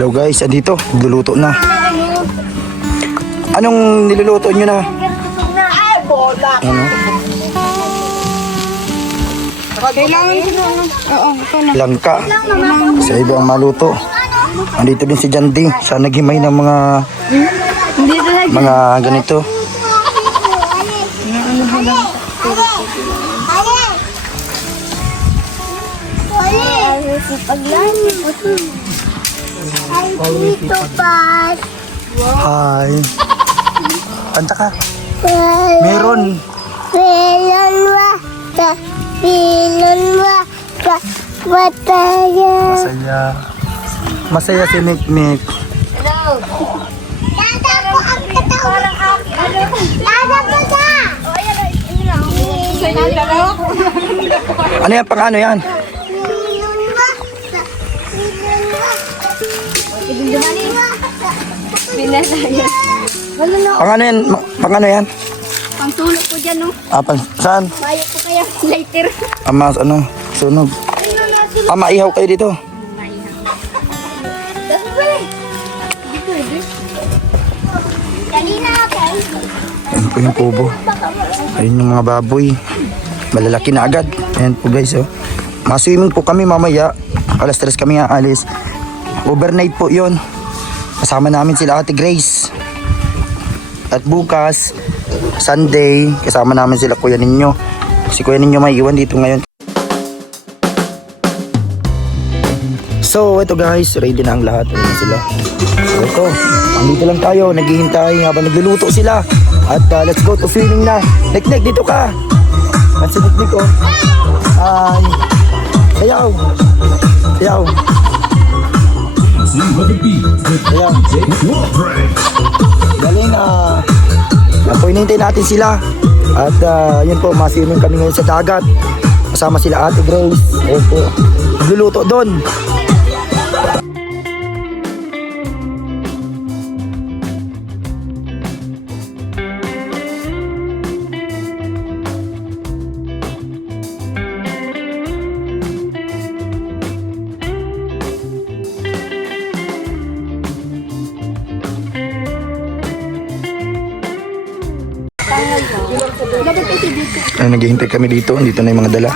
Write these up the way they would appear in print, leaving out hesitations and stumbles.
Hello guys, andito, luluto na. Anong niluluto nyo na? Ano? Kailangan ko na. Oo, ito na. Langka. Sa iba ang maluto. Andito din si Jandy. Siya naghimay ng mga ganito. Hi. Kanta ka. Meron. Masaya. Masaya si Mikmik. Ano yan? Pang ano yan? Pang ano yan? Pang ano yan? Pang tulog ko dyan, no? Saan? Bayo ko kaya later. Mas ano? Sunog. Maihaw kayo dito. Ayan po yung kubo. Ayun yung mga baboy. Malalaki na agad. Ayan po guys, oh. Maswimming po kami mamaya. Alas 3 kami aalis. Overnight po yon. Kasama namin sila Ate Grace. At bukas, Sunday, kasama namin sila Kuya Ninyo. Si Kuya Ninyo may iwan dito ngayon. So, ito guys, ready na ang lahat. Ayan sila. So, ito, andito lang tayo, naghihintay habang nagluluto sila. At let's go to swimming na. Nek, dito ka. At si Nek, oh. Ay, sayaw. Sayaw. Sayaw. Galing na. Po, hinihintay natin sila. At yun po, maswimming kami ngayon sa dagat. Kasama sila Ate Grace. Ayan po, nagluluto doon. Ay, naghihintay kami dito. Dito na yung mga dala.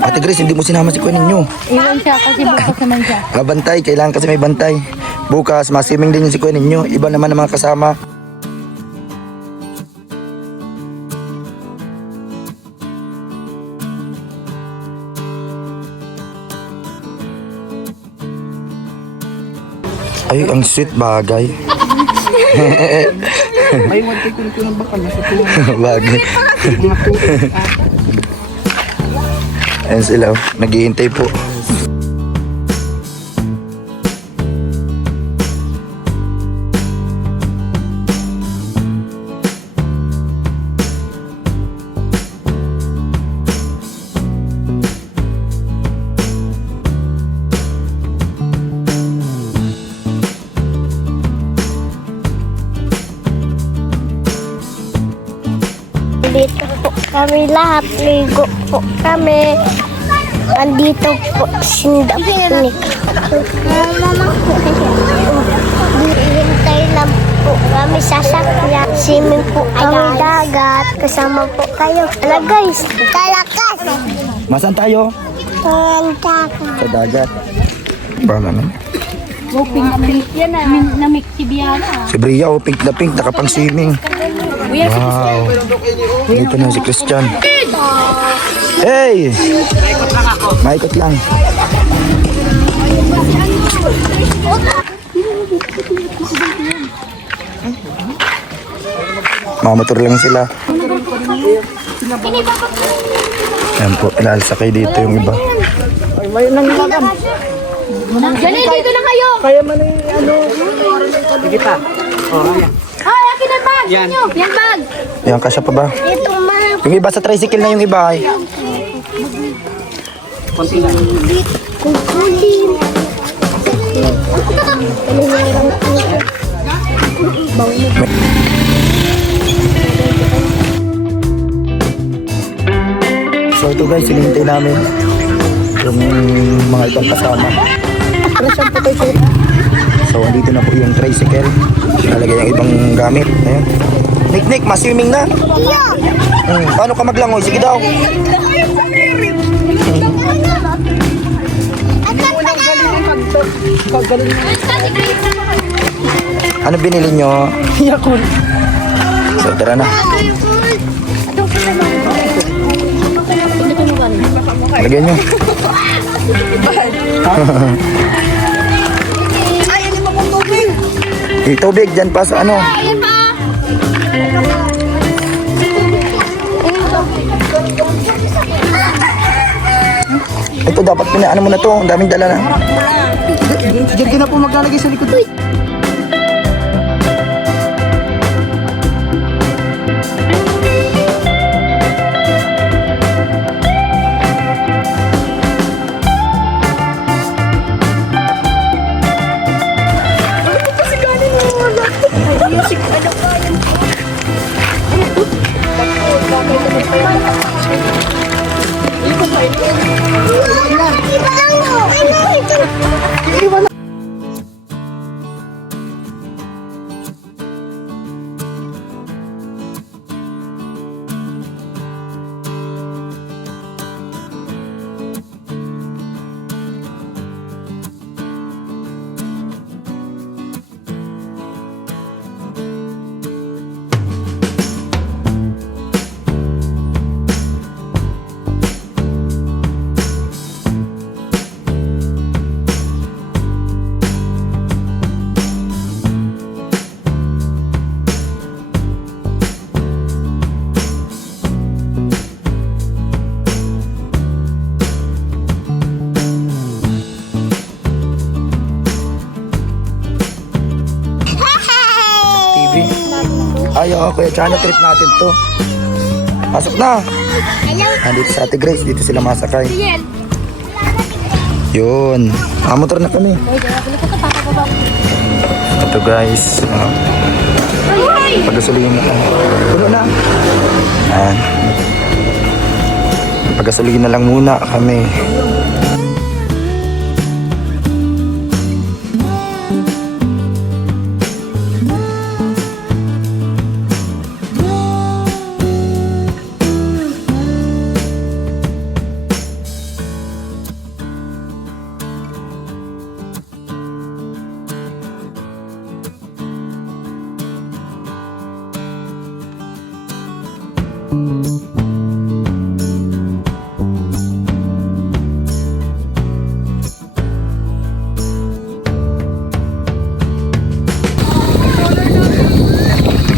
Ate Grace, hindi mo sinama si Kuya Ninyo. Iwan siya kasi bukas naman siya. Bantay, kailangan kasi may bantay. Bukas, maswimming din yung si Kuya Ninyo. Iba naman ang mga kasama. Ay, ang sweet bagay. Ay, wante ko ng bakal na sa tulong. Bagay. Ayan sila, naghihintay po. Dito po kami lahat, ligo po kami. Andito po sindapnik. Hintay lang po kami sa sakyan. Swimming po kami dagat. Kasama po kayo. Ala guys, kalakas. Masan tayo? Dagat. Sa dagat. Bala na. Hoping yan na. Namik si Biana. Si Bria, oh, pink na pink, nakapang swimming. Wow. Dito na si Christian. Hey! Maikot lang. Mamatur lang sila. Ayan po, ilalsakay dito yung iba. Ay, may nangilagan. Janine, dito lang kayo. Kaya man ay ano. Sige pa. Oh, ayan. Ay, akin ang bag. Yan. Yan bag. Ayan, kasya pa ba? Ito man. Yung iba sa tricycle na yung iba ay. Konti lang. Kukulin. So ito guys, hinihintay namin yung mga ibang kasama. So, andito na po yung tricycle. Nalagay yung ibang gamit. Ayan. Nick, ma-swimming na. Paano ka maglangoy? Sige daw. Ano binili nyo? Yakult. So, tara na. Lagyan nyo. Ay, ano ba kung tubig? Tubig dyan pa sa ano. Ito dapat pinaano mo na to. Ang daming dala na. Diyan ka na po maglalagay sa likod. Ayaw, Kuya Chano, trip natin to. Pasok na. Nandito sa Ate Grace, dito sila masakay. Yun. Motor na kami. Ito guys. Pagasolina na. Puno na. Ayan. Pagasolina na lang muna kami.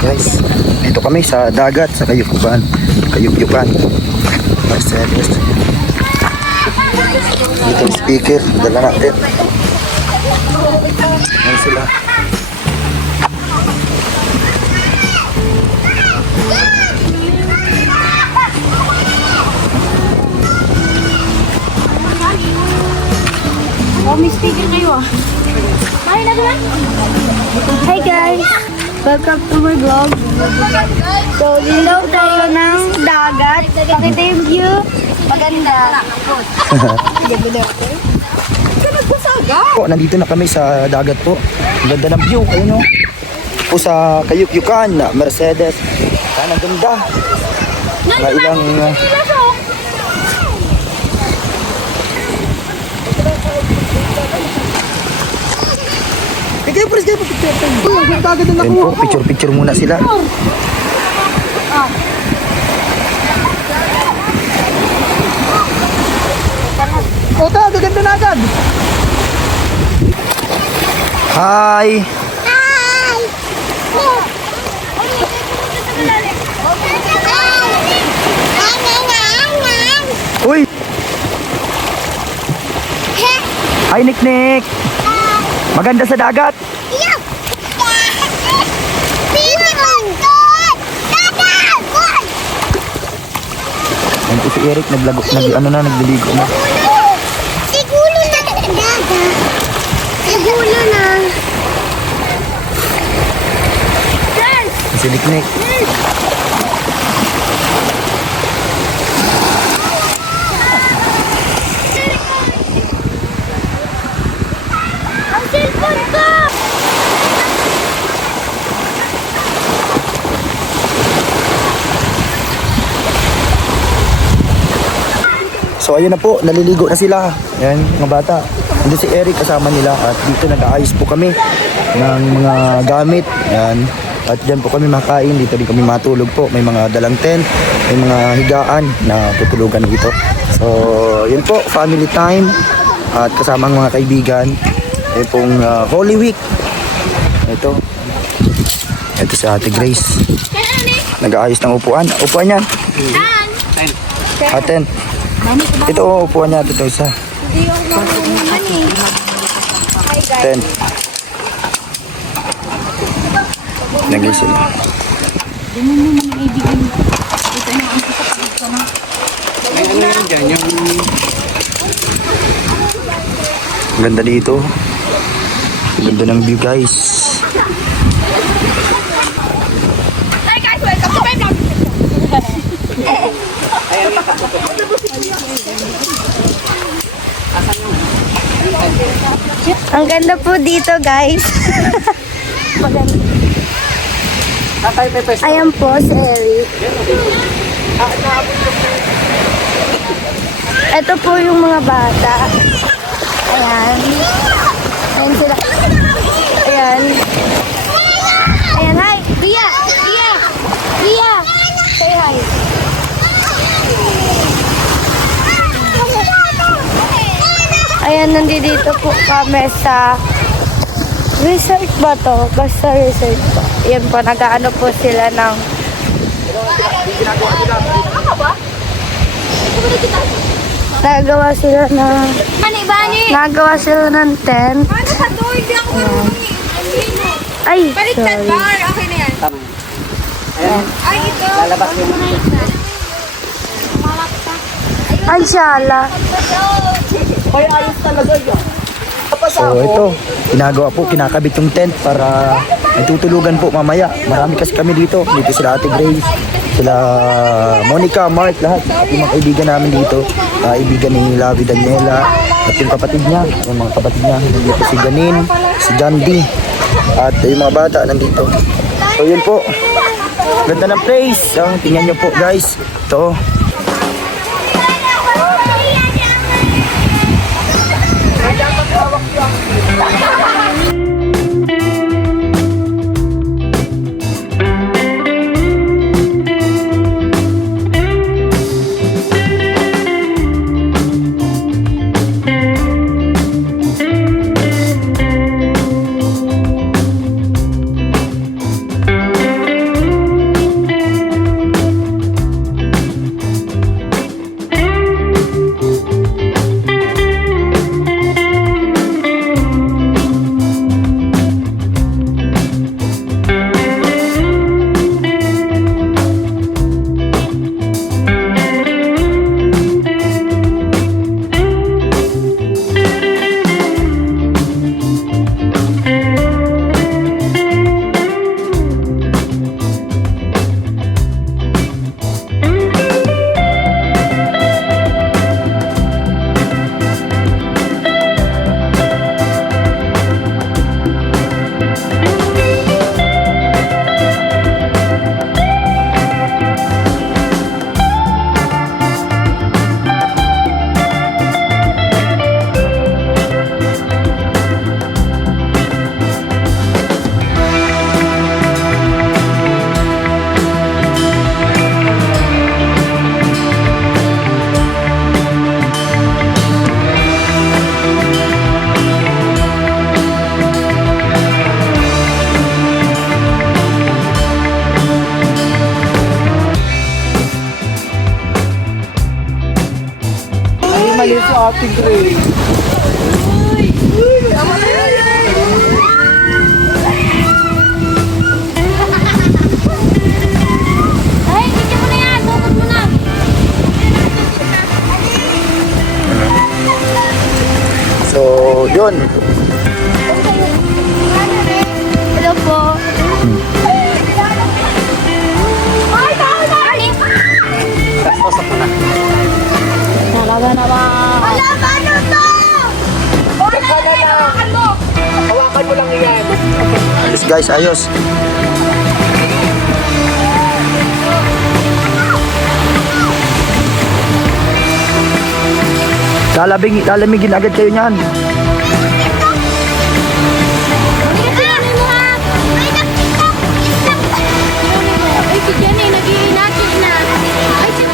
Guys, dito kami sa dagat sa Kayukyukan. Mercedes. Dito yung speaker, dala natin. Ayan sila. Oh, may sticker kayo ah. Ay, nagulan. Hi guys! Welcome to my vlog. So, ilaw tayo ng dagat. Pakita yung view. Maganda. Po, nandito na kami sa dagat po. Ang ganda ng view, ayun o. Po sa Kayukyukan, Mercedes. Ang ganda. Mga ilang... Kayo, pres, kayo, picture. Agad na Ayun po, picture muna sila. Ito, gaganda na agad. Hi! Uy! Hi, Nick! Maganda sa dagat. Ayun po si Eric, nagliligo na. Siguro na dagat. Siguro na. Si Nick. So ayun na po, naliligo na sila. Yan, mga bata. Hindi si Eric kasama nila at dito nag-aayos po kami ng mga gamit. Yan. At dyan po kami makain, dito din kami matulog po. May mga dalang tent, may mga higaan na tutulugan dito. So yun po, family time at kasama ang mga kaibigan. Ayun pong Holy Week. Ito si Ate Grace. Nag-aayos ng upuan. Upuan yan. Aten. Ito upuan niya. Ito isa. Ten. Nagay sila. Ang ganda dito. Ang ganda ng view, guys. Ang ganda po dito, guys. Ayan po si Eric. Ito po yung mga bata. Ayan. Ayan sila. Ayan. Ayan, hi. Bia! Bia! Bia! Say hi. Ayan, nandito po kami sa resort ba to? Basta resort po. Ayan po, nag-ano po sila ng nagawa sila ng tent. Ayan. Ay, sorry. Okay na yan. Ayan. Ay, ito. Lalabas yung Ay, shala. Ay, ayos talaga yun. So ito, ginagawa po, kinakabit yung tent para natutulugan po mamaya. Marami kasi kami dito. Dito sila Ate Grace, sila Monica, Mark, lahat. At yung mga kaibigan namin dito. Kaibigan ni Lavi Daniela at yung kapatid niya, yung mga kapatid niya. Dito si Janin, si Jandy, at yung mga bata nandito. So yun po, ganda ng place. So, tingnan nyo po guys. Ito. mali si Ate Grace. Ay, hindi mo na yan. Bukod mo na. So, yun. Hello po. Ay, tao na! Tapos ako na. Talaga naman. Wala, paano to? Teka na lang. Hawakan mo lang yan. Ayos guys, ayos. Lalamigin agad kayo niyan. Ay, si Jenny, nag-iinati na. Ay, si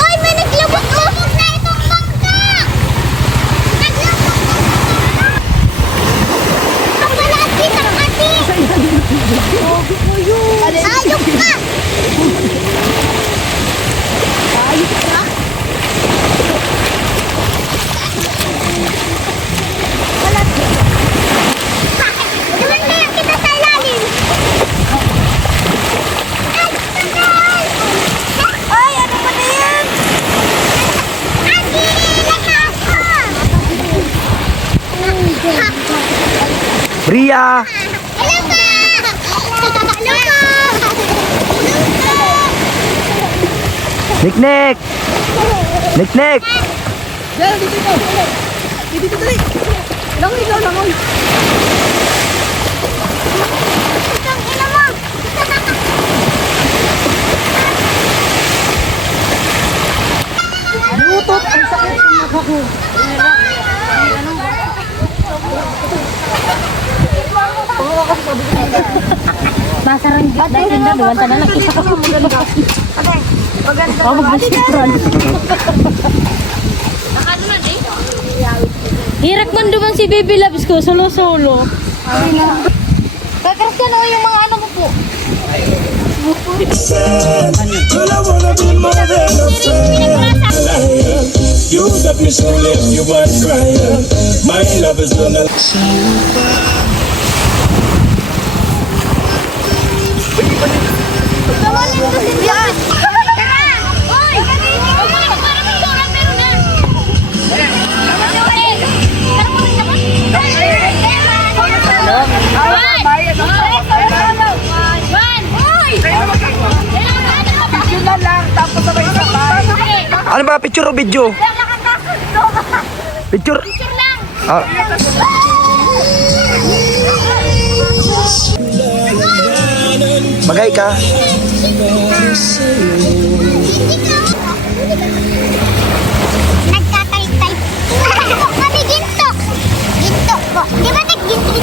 Ay, may naglabot-labot na itong bangka! Naglabot! Ang malaki ng ati! Ayok ka! Dumanda kita sa ilalim! Ay, ano ba na yan? Ati, nag-ako! Bria! Hello ka! Hello ka! Niknik! Niknik! Itong ina mo! Ito na ka! Lutot, ang sakit ng mukha ko. Masaranggit dahil hindi doon na nakita ko maganda. Maganda. Oh, mag-restaurant. Hirak man duman si Baby Loves ko, solo-solo. Kakaras ka na yung mga ano mo po. Girl, I wanna be more than a friend. You got me so left, you want crying. My love is gonna see you back. Tawalin ko si Diyan! Hoy! Parang may tura, pero na! Yun na lang, tapos sabay sabay. Ano ba? Picture o video? Picture? Ah, bagay ka. Nagtatay-tay. Kami ginto. Ginto po. Di ba nag-ginto?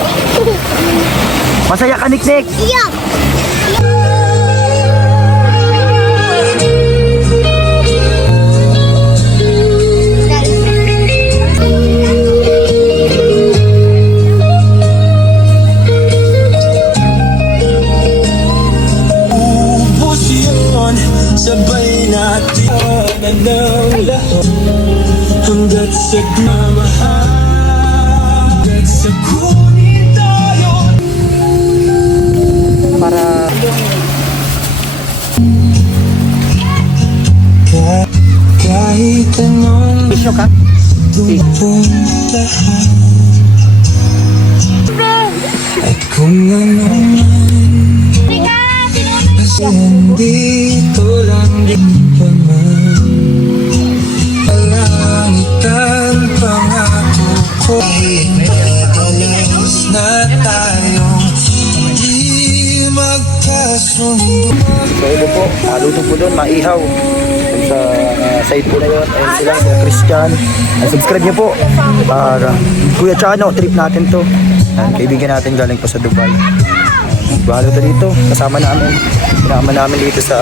Masaya ka, Niknik. Iyo. Ubus yun, sabay natin ng lahat. Hanggat sa mamahal, hanggat sa kunin tayo. Para Kahit anong video ka. pupunta at kung ano man nandito lang din pa man Langit ang pangako ko kahit madalas na tayong hindi magkasundo. So ito po, luto po doon, maihaw. Sa side po na yun, ayun sila, Kuya Christian. Subscribe niyo po. Para Kuya Chano, trip natin to. Kaibigan natin galing po sa Dubai. Bahala to dito, kasama namin dito sa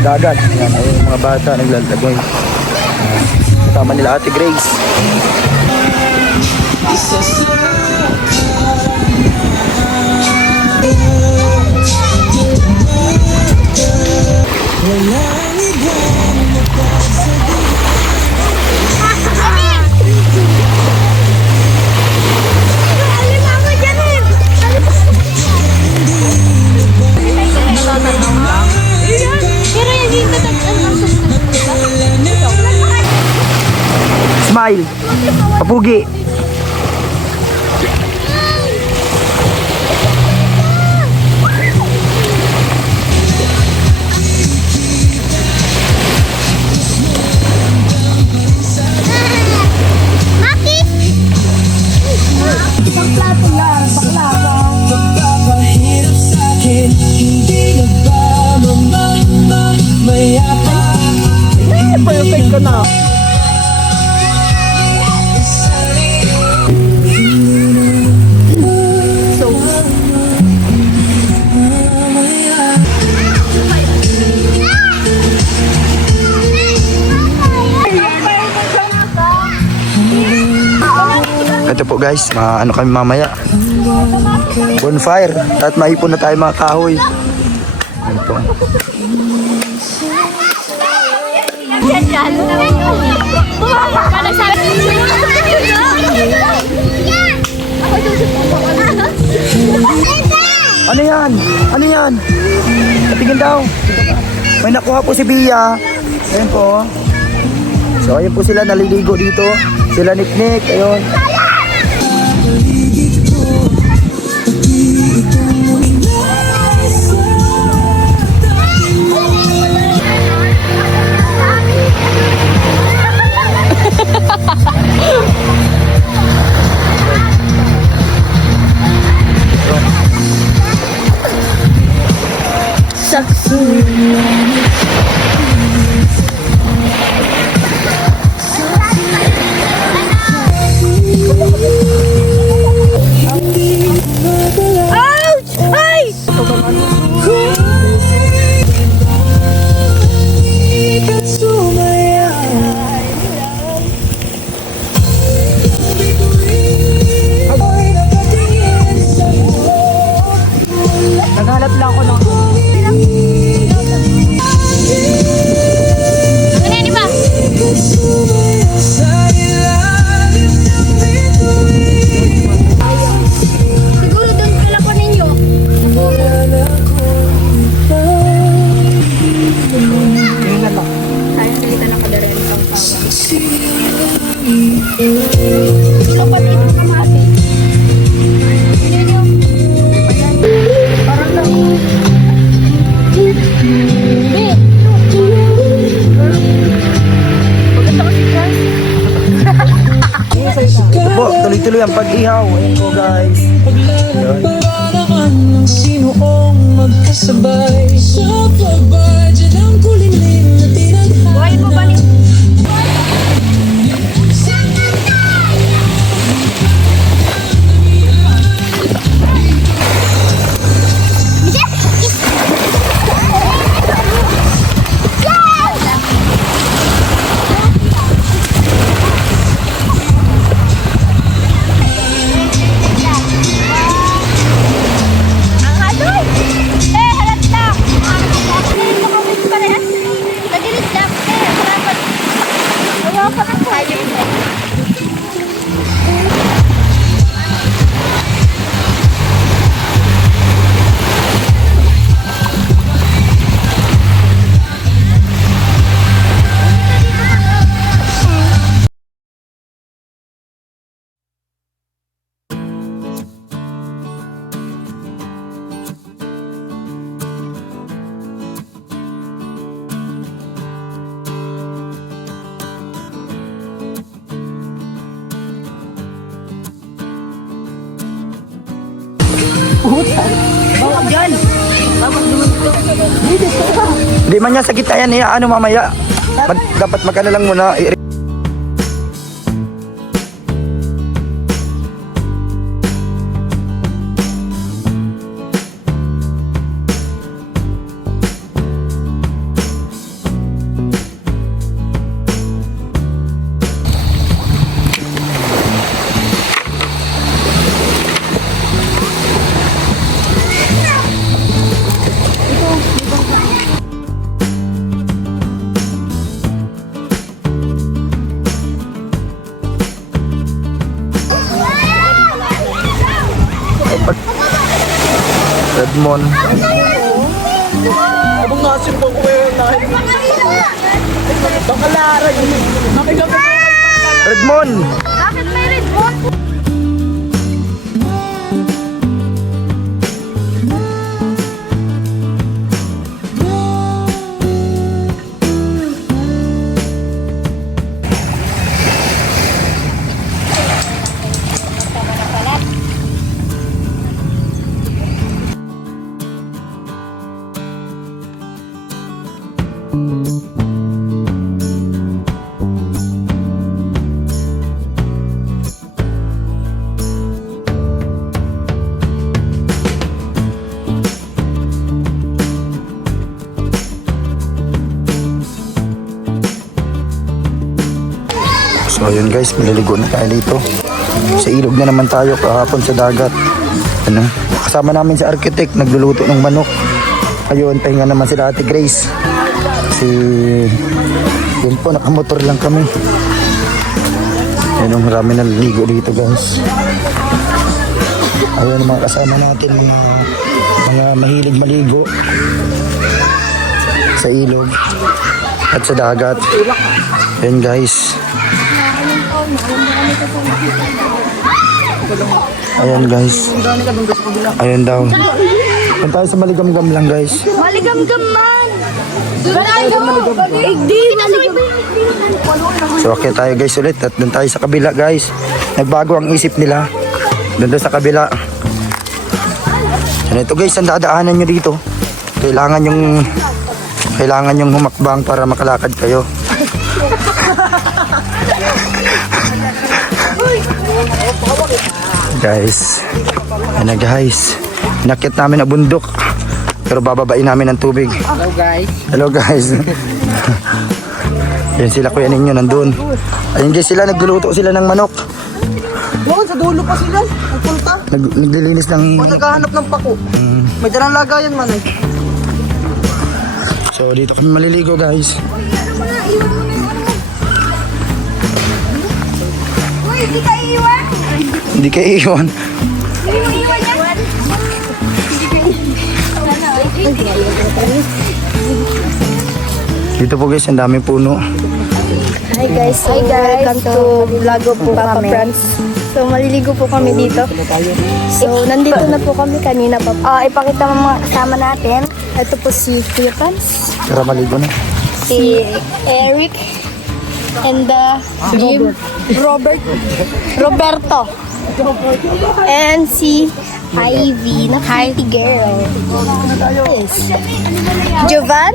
dagat. Yan, ayun yung mga bata naglalagoy. Kasama nila Ate Grace. Smile. Papugi. Ito po guys, ano kami mamaya. Bonfire. At maipon na tayo mga kahoy. Ano po. Ano yan? Ano yan? Patingin daw. May nakuha po si Bia. Ayun po. So ayun po sila naliligo dito. Sila Niknik. Ayun. Naghanap lang ako ng... Siguro doon pala ko ninyo. Sayang nakita na kada rin ang dapat ito kamati. Parang lang. Ito po, tuloy-tuloy ang pag-ihaw. Ayun po guys. Ayun. Paraan ng sinoong magkasabay sa pagbadya ng kulimlim na tinadhana. Buhay mo ba niyo? Hindi man niya sa kita yan. Ano mamaya. Dapat magkano lang muna. Redmond. Abang nasip po ko yun. Bakalara yun. Nakikita Redmond! Bakit may red bone? ayun guys, maliligo na tayo dito. Sa ilog na naman tayo kahapon sa dagat. Ano? Kasama namin si architect, nagluluto ng manok. Ayun, pahinga naman sila Ate Grace. Yun po, nakamotor lang kami. Ayun, marami naliligo dito guys. Ayun, mga kasama natin, mga mahilig maligo sa ilog at sa dagat. Ayun guys. Ayan guys. Ayun daw. Punta tayo sa Maligam-gam lang guys. Maligam-gam man! Doon tayo! Hindi, maligam. So okay tayo guys ulit at doon tayo sa kabila guys. Nagbago ang isip nila. Doon sa kabila. Yan ito guys, ang dadaanan nyo dito. Kailangan yung humakbang para makalakad kayo. Guys, yan na guys. Inakit namin na bundok. Pero bababain namin ng tubig. Hello guys. Hello guys. Yan sila kuya ninyo nandun. Ayun guys sila, nagluluto sila ng manok. Doon, sa dulo pa sila. Nagpunta. Naglilinis ng... Naghahanap ng pako. May dalang lagayan man eh. So dito kami maliligo guys. Uy, hindi ka iiwan! Hindi kayo iwan. Hindi mo iiwan yan! Dito po guys, ang daming puno. Hi guys, welcome to Lago po Papa Franz. So maliligo po kami dito. So nandito na po kami kanina pa. Ipakita mo mga kasama natin. Ito po si Kuya Franz, Tara maligo na. si Eric, and Jim, Roberto, and si Ivy, na pretty girl. Yes. Jovan.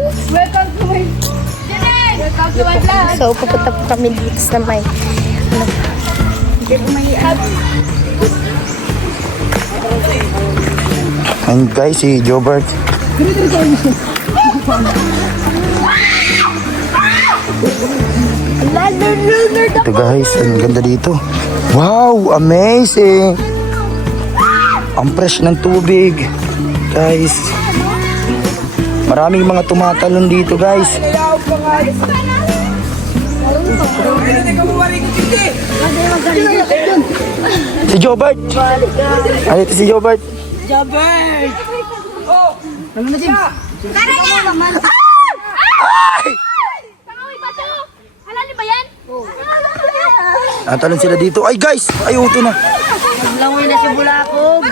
So, pupunta po kami dito sa may And guys, si Jobert. Ito guys, ang ganda dito. Wow, amazing! Ang fresh ng tubig. Guys, maraming mga tumatalon dito guys. Si Jobert. Ay, ito si Jobert. Natalon sila dito. Ay guys, ay uto na. Langoy na si Bulakog.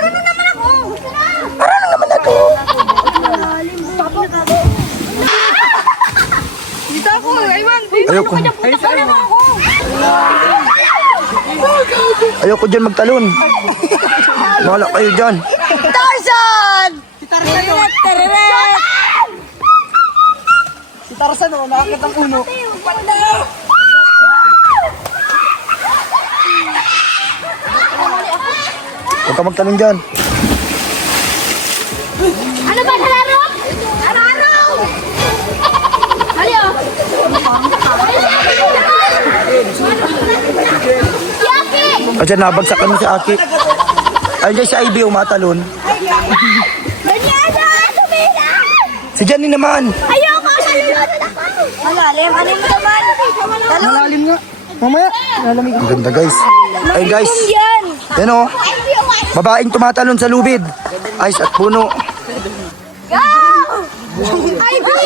Parang naman ako. Dito ako, Ayman. Ayoko. Ayoko dyan magtalon. Wala kayo dyan. Tarzan! Si Tarzan oh, nakakit ang uno. Huwag ka magtalon dyan. Ano ba sa laro? Araw-araw! Halio! Yaki! Ay, dyan nabagsak kami si Aki. Ay, guys, si Ivy umatalon. Banyada! Tumila! Si Johnny naman. Ayoko! Salunod ako! Malalim! Ano mo naman? Malalim nga. Mamaya, lalamig. Ang ganda guys. Ay guys, Yan! yan o. Babaeng tumatalon sa lubid. Ice at puno. Go! Ivy!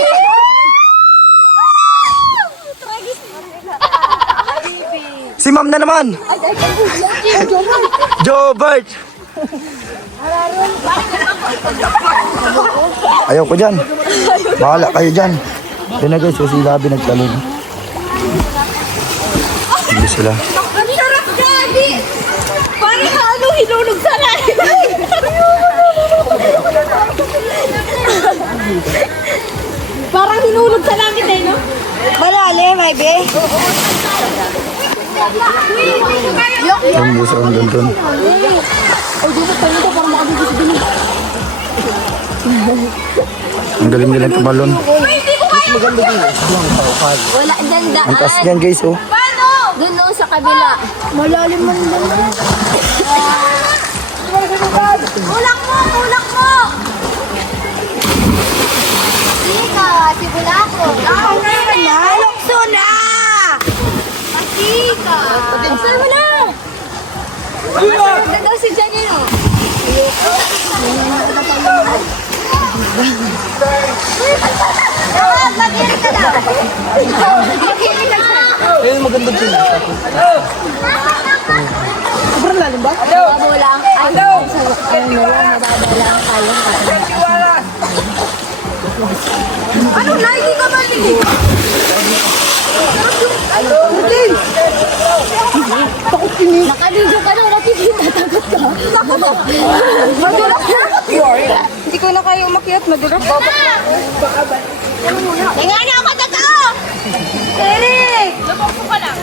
Si ma'am na naman. Jobert. Ayaw ko dyan. Bahala kayo dyan. Yan na guys, so si Labi nagtalon. Hindi sila. Ang sarap, Daddy! Parang ano, hinulog sa lahat. Parang hinulog sa langit eh, no? Malalim, Ivy. Ang gusto ang doon. Ang galing nilang tumalon. Wala dyan daan. Ang taas niyan guys oh. Paano? Doon no, sa sa kabila. Malalim man din. Tulak mo! Tulak mo! Ika, si Bulako. Ako na! Lukso na! Ika! Lukso mo na! Ito si Janino. Mag-irit ka na! Mag-irit ka na! Ayun, maganda dyan. Sobrang lalim ba? Mababo lang. Ay, mababa lang tayo. Ano na? Hindi ka malilig. Nakabidyo ka na. Nakikita. Takot ka. Madulas na. Hindi ko na kayo umakyat, madulas. Tingnan niyo ako totoo! Eric! Lumoko ka lang.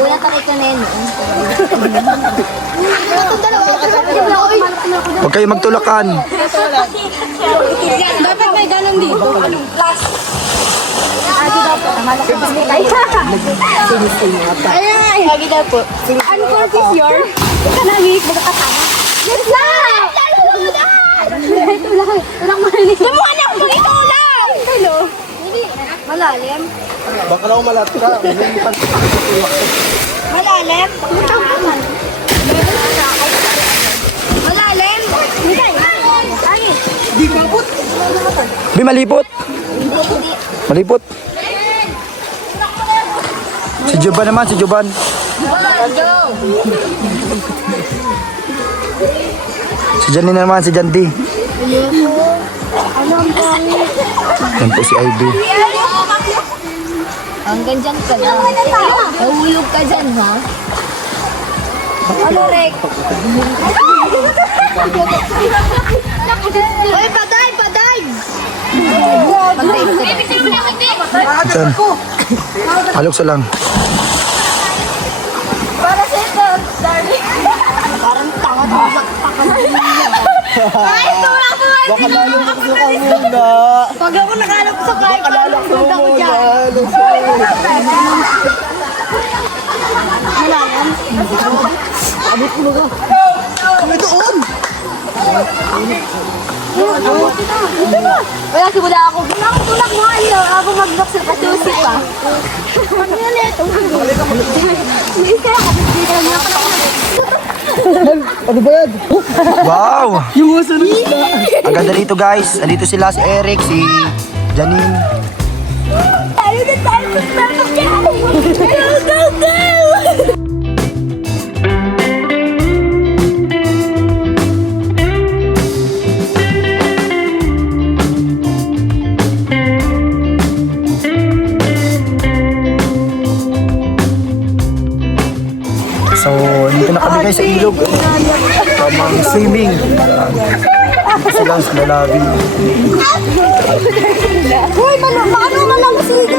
Wala ka rin kanin. Huwag kayo magtulakan. Dapat may ganun dito. Ay, lagi daw po. Uncork is yours. Kanangik, magkakasama. Yes na! Tulak marinig. Tumuha na ako magitulang! Hello? Malalim? Baka lang umalat ka. Malalim? Malalim? Ay! Di babot. Bi, malipot. Malipot. Si Joban naman, si Joban. Si Janine naman, si Jandy. Yan po si Ivy. Hanggang dyan ka na. Nahulog ka dyan, ha? Ano, Rek? Uy, patay! Patay! Saan? Alok sa lang. Para sa ito, darling. Parang tanga-tanga. Ay, tulak mo! Baka lalong ka muna. Pag ako nakalap sa kahit Baka lalong ka ako muna. dyan. Kami doon. Wala, simula ako. Tulak mo, ano? Ako mag-block sa kasusi pa. Ano yan ito? Hindi kaya kapit dito lang ako. Ano ba yan? Wow! Yung uso ng isda. Ang ganda rito guys. Andito sila si Eric, si Janine. Tayo na tayo sa sasakyan! Go, go, go! So, dito na kami guys sa ilog. Tamang swimming. Dito sila sa lalabi. Uy, paano malamas dito?